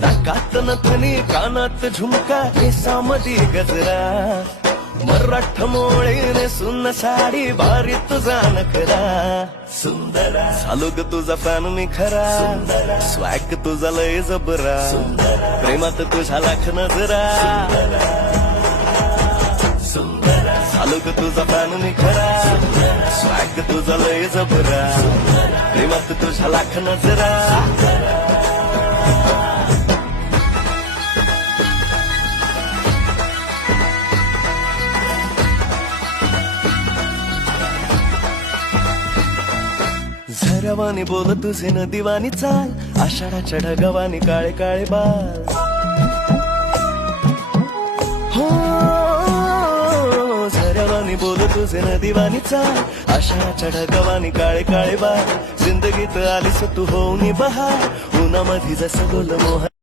नाकात नथनी कानात झुमका केसामधी गजरा मराठ मोळीने सुन साडी भारी तुझा नखरा सुंदरा झालो ग तुझा फॅन मी खरा स्वॅग तुझा लय जबरा प्रेमात तुझ्या लाख नजरा झालो ग तुझा फॅन मी खरा स्वॅग तुझा लय जबरा प्रेमात तुझ्या लाख नजरा झरवानी बोल तुझे न दिवानी चाल आषाढाच्या ढगवानी काळे काळे बाल हो झरवानी बोल तुझे न दिवानी चाल आषाढाच्या ढगवानी काळे काळे बाल जिंदगीत आलीस तू होऊनी बहार उन्हामध्ये जसं बोल मोहन